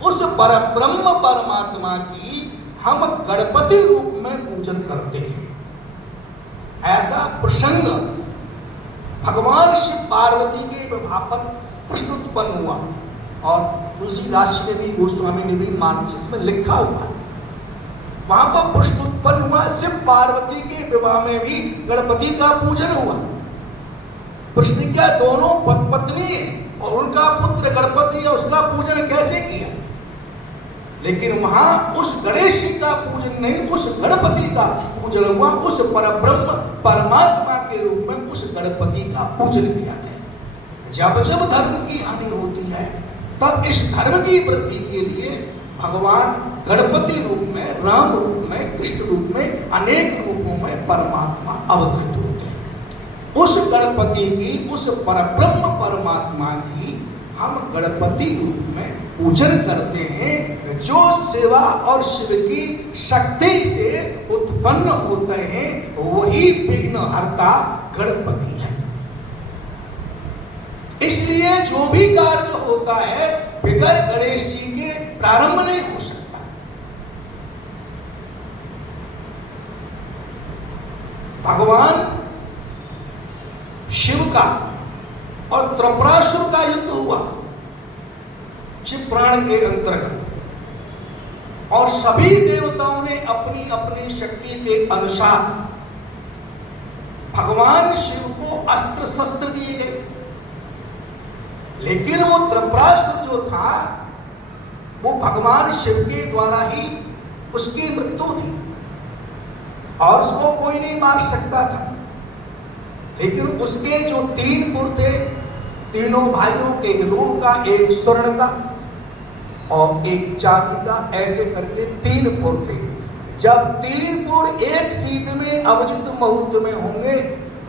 उस परब्रह्म परमात्मा की हम गणपति रूप में पूजन करते हैं। ऐसा प्रसंग भगवान शिव पार्वती के विवाह पर प्रश्न उत्पन्न हुआ और तुलसीदास ने भी, गोस्वामी ने भी मानचित्र में लिखा हुआ। वहां पर प्रश्न उत्पन्न हुआ, शिव पार्वती के विवाह में भी गणपति का पूजन हुआ। प्रश्न क्या, दोनों पत्नी है और उनका पुत्र गणपति है, उसका पूजन कैसे किया? लेकिन वहां उस गणेश जी का पूजन नहीं, उस गणपति का पूजन हुआ। उस परब्रह्म परमात्मा के रूप में उस गणपति का पूजन किया गया। जब जब धर्म की हानि होती है तब इस धर्म की वृद्धि के लिए भगवान गणपति रूप में, राम रूप में, कृष्ण रूप में, अनेक रूपों में परमात्मा अवतरित होते हैं। उस गणपति की, उस परब्रह्म परमात्मा की हम गणपति रूप में पूजन करते हैं। जो सेवा और शिव की शक्ति से उत्पन्न होते हैं वही विघ्नहर्ता गणपति है। इसलिए जो भी कार्य होता है बगैर गणेश जी के प्रारंभ नहीं हो सकता। भगवान शिव का और त्रिपुरासुर का युद्ध हुआ शिव पुराण के अंतर्गत, और सभी देवताओं ने अपनी अपनी शक्ति के अनुसार भगवान शिव को अस्त्र शस्त्र दिए गए। लेकिन वो त्रिपुरासुर जो था वो भगवान शिव के द्वारा ही उसकी मृत्यु थी और उसको कोई नहीं मार सकता था। लेकिन उसके जो 3 पुत्र थे, तीनों भाइयों के लोगों का, एक स्वर्ण का और एक चांदी का, ऐसे करके 3 पुत्र थे। जब 3 पुत्र एक सीध में अवजित मुहूर्त में होंगे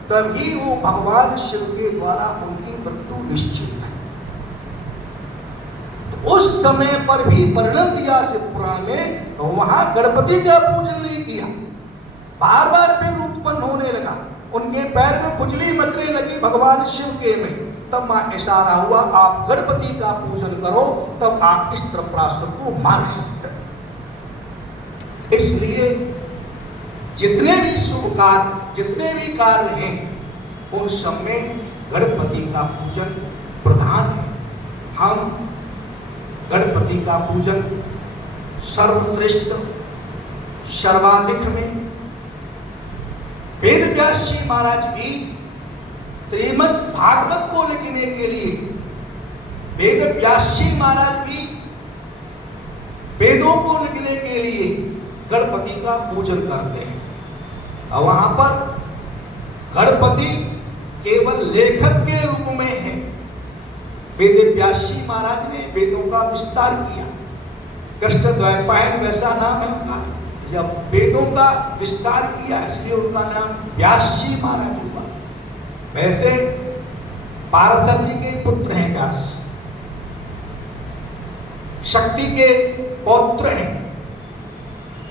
तभी वो भगवान शिव के द्वारा उनकी मृत्यु निश्चित है। तो उस समय पर भी वर्णन दिया शिव पुराण में, वहां गणपति का पूजन नहीं किया। बार बार फिर उत्पन्न होने लगा, उनके पैर में खुजली मचने लगी भगवान शिव के में। तब मां इशारा हुआ, आप गणपति का पूजन करो, तब आप इस त्रिपुरासुर को मार सकते हैं। इसलिए जितने भी शुभ कार्य, जितने भी कार्य हैं उन सब में गणपति का पूजन प्रधान है। हम गणपति का पूजन सर्वश्रेष्ठ, सर्वाधिक में वेद व्यास जी महाराज भी श्रीमद् भागवत को लिखने के लिए, वेद व्यास जी महाराज भी वेदों को लिखने के लिए गणपति का पूजन करते हैं। और वहां पर गणपति केवल लेखक के रूप में है। वेद व्यास जी महाराज ने वेदों का विस्तार किया। कृष्ण द्वैपायन वैसा नाम है उनका। जब वेदों का विस्तार किया इसलिए उनका नाम व्यास जी महाराज हुआ। वैसे पाराशर जी के पुत्र हैं व्यास, शक्ति के पौत्र हैं,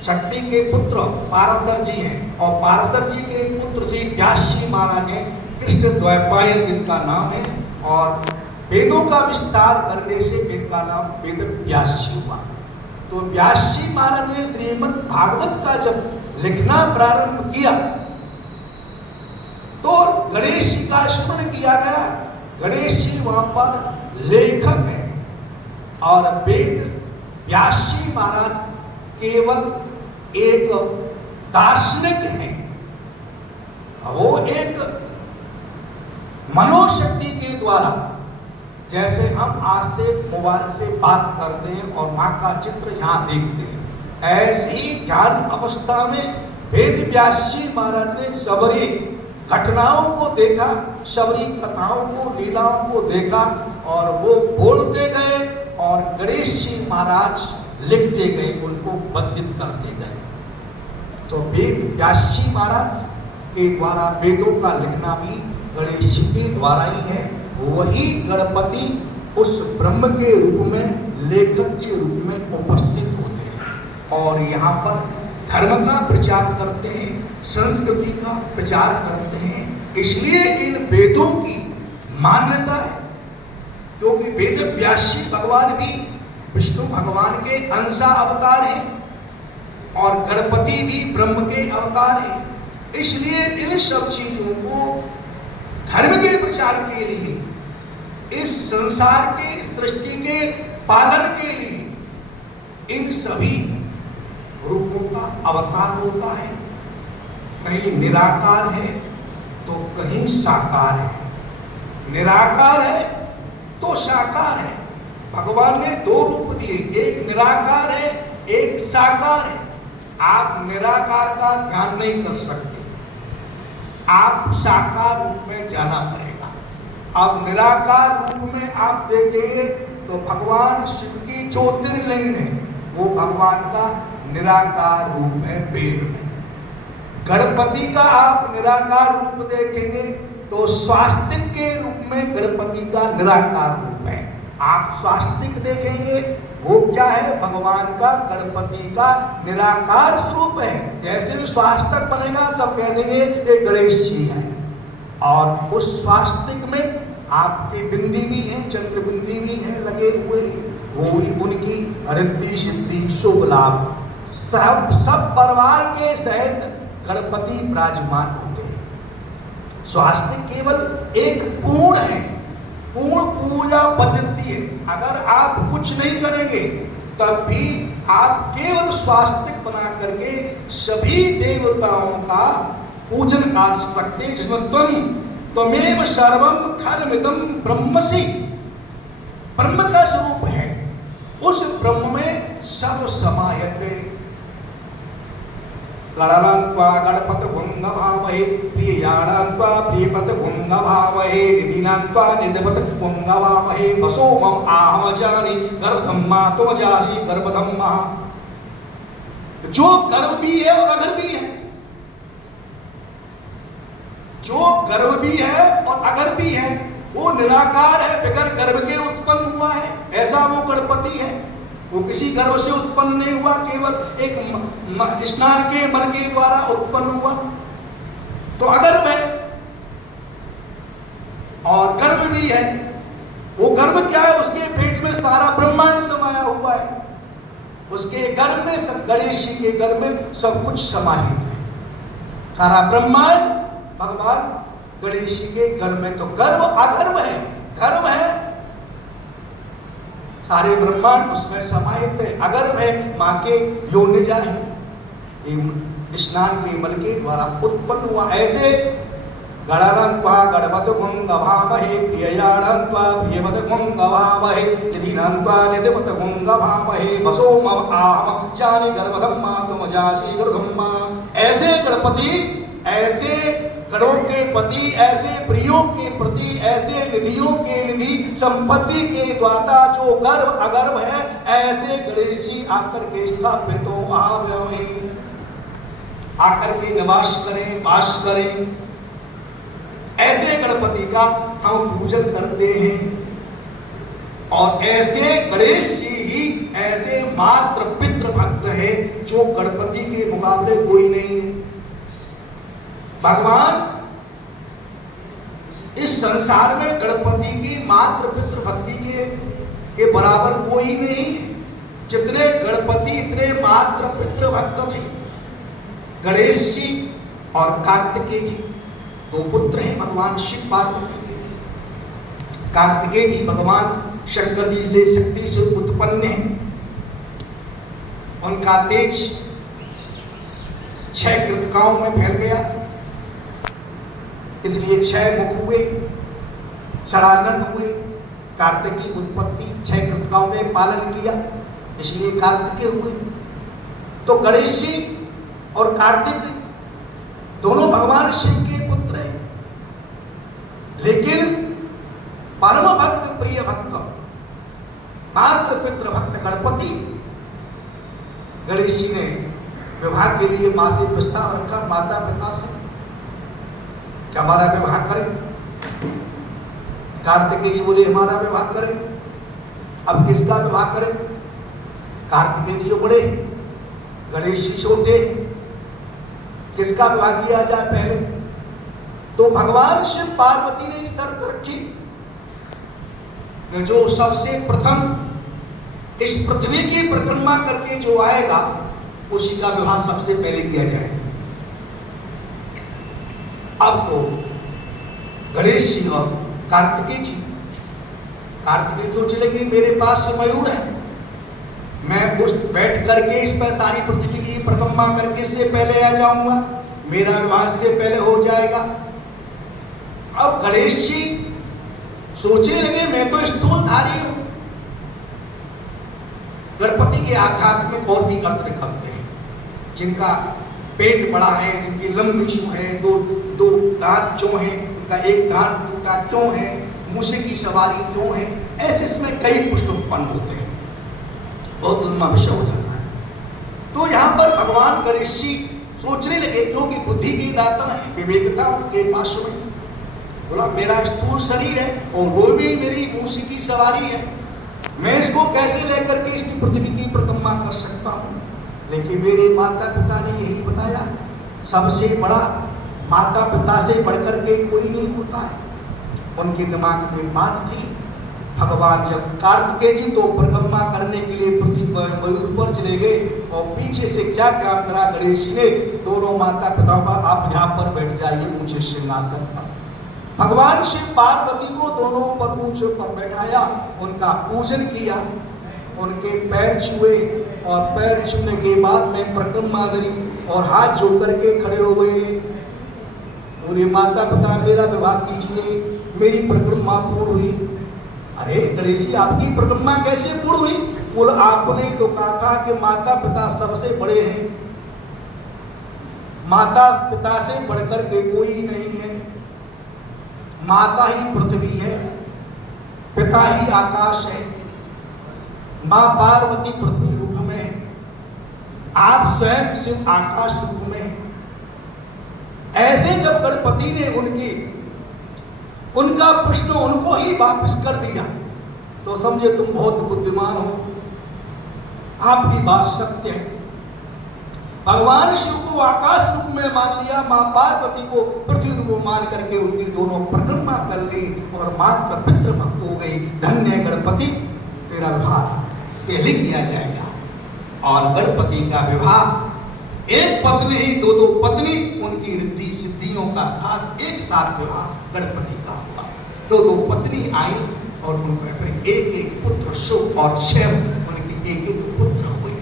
शक्ति के पुत्र पाराशर जी हैं और पाराशर जी के पुत्र श्री व्यास जी महाराज हैं। कृष्ण द्वैपायन इनका नाम है और वेदों का विस्तार करने से इनका नाम वेद व्यास जी हुआ। तो व्यास जी महाराज ने श्रीमद् भागवत का जब लिखना प्रारंभ किया तो गणेश जी का स्मरण किया गया। गणेश जी वहां पर लेखक है और वेद व्यास जी महाराज केवल एक दार्शनिक है। वो एक मनोशक्ति के द्वारा, जैसे हम आज से मोबाइल से बात करते हैं और माँ का चित्र यहाँ देखते हैं, ऐसी ही ध्यान अवस्था में वेद व्यास जी महाराज ने सबरी घटनाओं को देखा, सबरी कथाओं को, लीलाओं को देखा और वो बोलते गए और गणेश जी महाराज लिखते गए, उनको बंधित करते गए। तो वेद व्यास जी महाराज के द्वारा वेदों का लिखना भी गणेश जी के द्वारा ही है। वही गणपति उस ब्रह्म के रूप में, लेखक के रूप में उपस्थित होते हैं और यहाँ पर धर्म का प्रचार करते हैं, संस्कृति का प्रचार करते हैं। इसलिए इन वेदों की मान्यता है, क्योंकि वेद व्यासी भगवान भी विष्णु भगवान के अंशा अवतार हैं और गणपति भी ब्रह्म के अवतार हैं। इसलिए इन सब चीजों को धर्म के प्रचार के लिए, इस संसार के, इस सृष्टि के पालन के लिए इन सभी रूपों का अवतार होता है। कहीं निराकार है तो कहीं साकार है, निराकार है तो साकार है। भगवान ने दो रूप दिए, एक निराकार है, एक साकार है। आप निराकार का ध्यान नहीं कर सकते, आप साकार रूप में जाना पड़ेगा। अब निराकार रूप में आप देखेंगे तो भगवान शिव की ज्योतिर्लिंग है, वो भगवान का निराकार रूप है वेद में। गणपति का आप निराकार रूप देखेंगे तो स्वास्तिक के रूप में गणपति का निराकार रूप है। आप स्वास्तिक देखेंगे वो क्या है, भगवान का, गणपति का निराकार स्वरूप है। जैसे स्वास्तिक बनेगा सब कह देंगे ये गणेश जी है। और उस स्वास्तिक में आपकी बिंदी भी है, चंद्र बिंदी भी है लगे हुए, वो ही उनकी रिद्धि सिद्धि शुभ लाभ सब परिवार के सहित गणपति विराजमान होते हैं। स्वास्तिक केवल एक पूर्ण है, पूर्ण पूजा पद्धति है। अगर आप कुछ नहीं करेंगे तब भी आप केवल स्वास्तिक बना करके सभी देवताओं का पूजन कर सकते हैं, जिसमें त्वमेव सर्वम खलमिदं ब्रह्मसि, ब्रह्म का स्वरूप है। उस ब्रह्म में सब समायते। गणनान्त्वा गणपतिगुं नमामहे, प्रियाणान्त्वा प्रियपतिगुं नमामहे, निधिनान्त्वा निधिपतिगुं नमामहे, वसो मम आहमजानि गर्भं मातुम जासि गर्भधं महा। जो गर्भ भी है और अगर भी है, जो गर्भ भी है और अगर भी है, वो निराकार है, बगैर गर्भ के उत्पन्न हुआ है, ऐसा वो गणपति है। वो किसी गर्भ से उत्पन्न नहीं हुआ, केवल एक स्नान के मल के द्वारा उत्पन्न हुआ। तो अगर्भ है और गर्भ भी है। वो गर्भ क्या है, उसके पेट में सारा ब्रह्मांड समाया हुआ है। उसके गर्भ में सब, गणेश जी के गर्भ में सब कुछ समाहित है। सारा ब्रह्मांड भगवान गणेश जी के गर्भ में। तो गर्भ अगर्भ है, गर्भ है, सारे ब्रह्मांड उसमें समाहित है। अगर्भ है, माँ के योनिजा है, स्नान के मल के द्वारा उत्पन्न हुआ। ऐसे गणनान्त्वा गणपतिगुं नमामहे, प्रियाणान्त्वा प्रियपतिगुं नमामहे, निधिनान्त्वा निधिपतिगुं नमामहे, वसो मम आहमजानि गर्भधं मातुम जासि गर्भं महा। ऐसे गणपति, ऐसे गणों के पति, ऐसे प्रियों के प्रति, ऐसे निधियों के निधि, संपत्ति के द्वाता जो गर्भ अगर्भ है, ऐसे गणेश जी आकर के स्थापित हो, आकर के निवास करें, वास करें। ऐसे गणपति का हम पूजन करते हैं। और ऐसे गणेश जी ही ऐसे मात्र पितृ भक्त है, जो गणपति के मुकाबले कोई नहीं है। भगवान इस संसार में गणपति की मात्र पितृ भक्ति के बराबर कोई नहीं है। जितने गणपति इतने मात्र पितृ भक्त थे। गणेश जी और कार्तिकेय जी दो पुत्र हैं भगवान शिव पार्वती के। कार्तिकेय जी भगवान शंकर जी से, शक्ति से उत्पन्न है। उनका तेज 6 कृतिकाओं में फैल गया, इसलिए 6 मुख हुए, षडानन हुए। कार्तिक की उत्पत्ति 6 कृतिकाओं ने पालन किया, इसलिए कार्तिकेय हुए। तो गणेश जी और कार्तिक दोनों भगवान शिव के पुत्र हैं। लेकिन परम भक्त, प्रिय भक्त, मात्र पितृ भक्त गणपति। गणेश जी ने विवाह के लिए माँ से प्रस्ताव रखा, माता पिता से। कि हमारा विवाह करें। कार्तिकेय जी बोले हमारा विवाह करें। अब किसका विवाह करें? कार्तिकेय जी बड़े, गणेश जी छोटे, किसका विवाह किया जाए पहले? तो भगवान शिव पार्वती ने एक शर्त रखी कि जो सबसे प्रथम इस पृथ्वी की परिक्रमा करके जो आएगा उसी का विवाह सबसे पहले किया जाएगा। अब तो गणेश जी और कार्तिकेय जी, कार्तिकेय सोच लेंगे मेरे पास मयूर है, मैं बैठ करके इस पर सारी पृथ्वी की परिक्रमा करके इससे पहले आ जाऊंगा, मेरा विवाह से पहले हो जाएगा। अब गणेश जी सोचने लगे मैं तो स्थूलधारी हूं। गणपति के आघात में और भी अर्थ निकलते हैं, जिनका पेट बड़ा है, जिनकी लंबी सूंड है, दो दांत जो हैं, उनका एक दांत टूटा क्यों है, मूसे की सवारी क्यों है, ऐसे इसमें कई प्रश्न उत्पन्न होते हैं, बहुत लंबा विषय हो जाता है। तो यहाँ पर भगवान गणेश जी सोचने लगे, क्योंकि बुद्धि के दाता है, विवेकता उनके पास में, बोला मेरा स्थूल शरीर है और वो भी मेरी मूसे की सवारी है, मैं इसको कैसे लेकर के इसकी पृथ्वी की परिक्रमा कर सकता हूँ। लेकिन मेरे माता पिता ने यही बताया, सबसे बड़ा माता पिता से बढ़कर के कोई नहीं होता है। उनके दिमाग में बात थी, भगवान जब कार्तिकेय जी तो परिक्रमा करने के लिए पृथ्वी पर मयूर पर चले गए और पीछे से क्या काम करा गणेश जी ने, दोनों माता पिताओं का आप यहाँ पर बैठ जाइए ऊंचे सिंहासन पर। भगवान शिव पार्वती को दोनों पर ऊंचे पर बैठाया, उनका पूजन किया, उनके पैर छुए और पैर छूने के बाद में परिक्रमा करी और हाथ जोड़ करके खड़े हो गए। बोले माता पिता मेरा विवाह कीजिए, मेरी परिक्रमा पूर्ण हुई। अरे गणेश जी आपकी परिक्रमा कैसे पूर्ण हुई? बोल आपने तो कहा था कि माता पिता सबसे बड़े हैं, माता पिता से बढ़कर के कोई नहीं है, माता ही पृथ्वी है, पिता ही आकाश है, मां पार्वती पृथ्वी रूप में है, आप स्वयं शिव आकाश रूप में है। ऐसे जब गणपति ने उनका प्रश्न उनको ही वापस कर दिया तो समझे तुम बहुत बुद्धिमान हो, आपकी बात सत्य है। भगवान शिव को आकाश रूप में मान लिया, मां पार्वती को पृथ्वी रूप मान करके उनकी दोनों परिक्रमा कर ली और मात्र पितृ भक्त हो गई। धन्य गणपति तेरा विवाह पहले किया जाएगा। और गणपति का विवाह एक पत्नी ही दो पत्नी, उनकी रिद्धि सिद्धियों का साथ एक साथ विवाह गणपति का हुआ। दो पत्नी आई और उनके फिर एक पुत्र शुभ और शैव, उनके एक पुत्र हुए।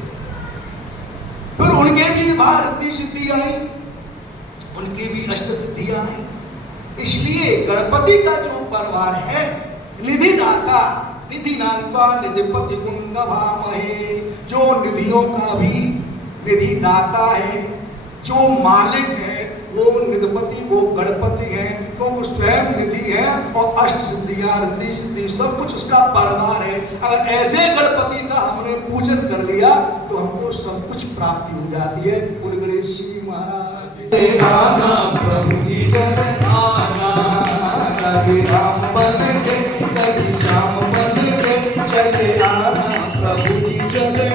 फिर उनके भी विवाह रिद्धि सिद्धि आई, उनकी भी अष्ट सिद्धियां आई। इसलिए गणपति का जो परिवार है, निधिदाता, निधि नानका निधिपति गुण भामहे, जो निधियों का भी निधि दाता है, जो मालिक है वो निधिपति, वो गणपति है, तो वो स्वयं निधि है और अष्ट सिद्धियां रिद्धि सिद्धि सब कुछ उसका परिवार है। अगर ऐसे गणपति का हमने पूजन कर लिया तो हमको सब कुछ प्राप्ति हो जाती है। बोल गणेश जी महाराज आना प्रभु जी जन आना, कभी राम बन के कभी श्याम बन के चले आना प्रभु जी चले,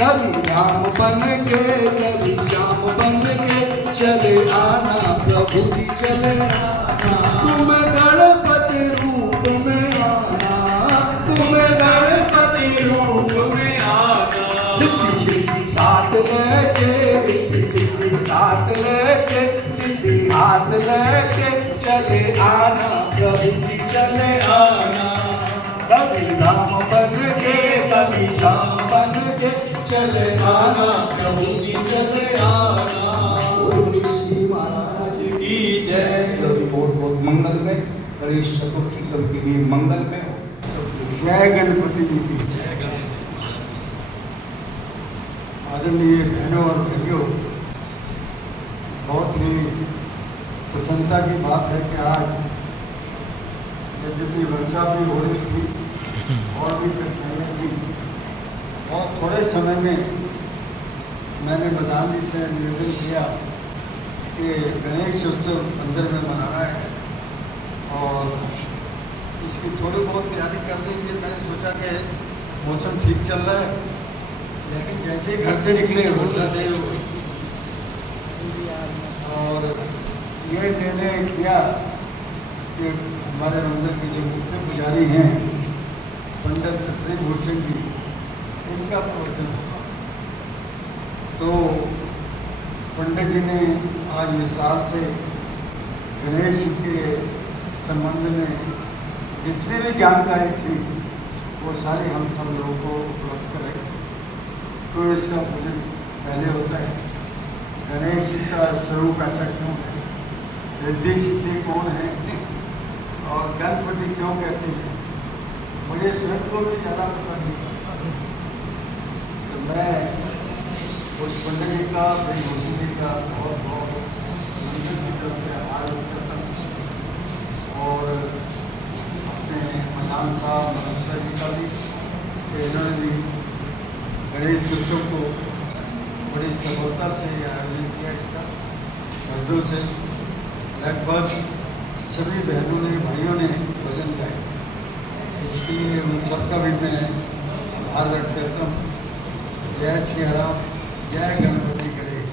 कभी राम बन के कभी श्याम बन के चले आना प्रभु जी चले आना। तुम गणपति रूप में आना, तुम गणपति रूप में आना, साथ लेके साथ लेके सिद्धि हाथ लेके चले आना प्रभु जी चले आना। कभी राम बन के कभी श्याम बन के चले आना प्रभु जी चले आना। श्री महाराज की जय। बहुत बहुत मंगल में, गणेश चतुर्थी सबके लिए मंगल में हो। जय गणपति जी की। आदरणीय बहनों और भाइयों, बहुत ही प्रसन्नता की बात है कि आज यद्यपि वर्षा भी हो रही थी और भी कठिनाइयाँ थी, और थोड़े समय में मैंने बदानी से निवेदन किया कि गणेश उत्सव मंदिर में मनाना है और इसकी थोड़ी बहुत तैयारी कर ली कि मैंने सोचा कि मौसम ठीक चल रहा है, लेकिन जैसे ही घर से निकले वर्षा तेज हो गई और ये निर्णय किया कि हमारे मंदिर के जो मुख्य पुजारी हैं पंडित ब्रजभूषण जी, इनका प्रवचन होगा। तो पंडित जी ने आज विस्तार से गणेश के संबंध में जितनी भी जानकारी थी वो सारी हम सब लोगों को उपलब्ध कराई। तो इसका पूजन पहले होता है, गणेश जी का स्वरूप ऐसा क्यों है, रिद्धि सिद्धि कौन है और गणपति क्यों कहते हैं, मुझे स्वयं को भी ज़्यादा पता नहीं पड़ता। तो मैं उस पंडित जी का, ब्रजभूषण जी का बहुत बहुत मंदिर की तरफ से आभार व्यक्त करता हूँ और अपने मदान साहब नमस्कार जी का भी कि इन्होंने भी गणेश उत्सव को बड़ी सफलता से आयोजन किया। इसका मर्दों से लगभग सभी बहनों ने, भाइयों ने भजन गाए, इसके लिए उन सबका भी मैं आभार व्यक्त करता हूँ। जय श्री राम, जय गणपति गणेश।